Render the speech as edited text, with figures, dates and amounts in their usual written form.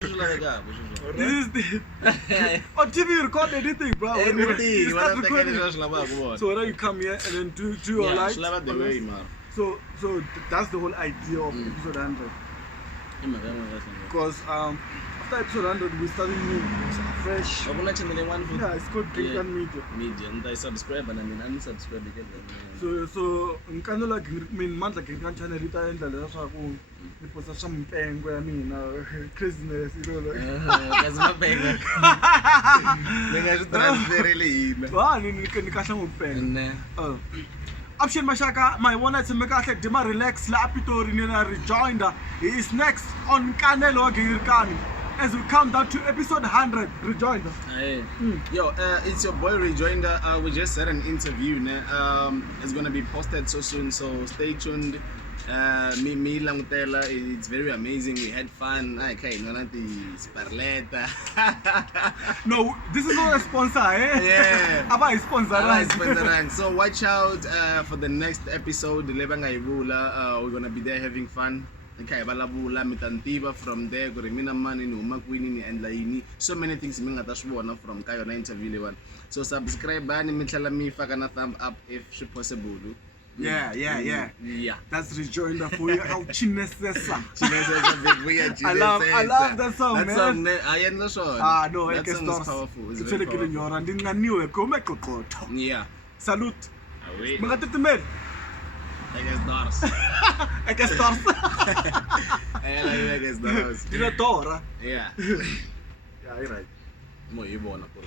This This is the on TV you record anything, bro. When you start recording. So whether you come here and then do your lights. the way, man. So that's the whole idea of episode 100. Because after episode 100 we started new, fresh. Yeah, it's called Drink and Media. And I subscribe and I mean unsubscribe again. So nkanola mandla Drink channel ita endla leswaku ni posta swa mpengo ya mina craziness Kasi mapenga. Lenga swi transferele hina. Ni kahla ngompengo. Option Mashaka, my one at Semeka Dima relax la Pitori Nina rejoinder. He is next on Canelo Girkani. As we come down to episode 100, rejoinder. Hey. Yo, it's your boy Rejoinder. We just had an interview. It's gonna be posted so soon, so stay tuned. Me Langutela, it's very amazing. We had fun. Okay, no Sparletta. No, this is not a sponsor, eh? Yeah. Aba is sponsor. So watch out for the next episode. We're gonna be there having fun. Okay, balabula mitantiba from there. Gorimina mani ni umakwini and laini. So many things minga tashwana from Kayona interview one. So subscribe bani mitala mi fakana thumb up if possible. Yeah. That's Rejoinder for you. How Chinesesa, I love that song, man. That song, I am not sure. No, that song is powerful. It's very powerful. Yeah. Salute. Mga titimed. I guess stars. Diretora. Yeah. Yeah, you're right. Mo ibon na po.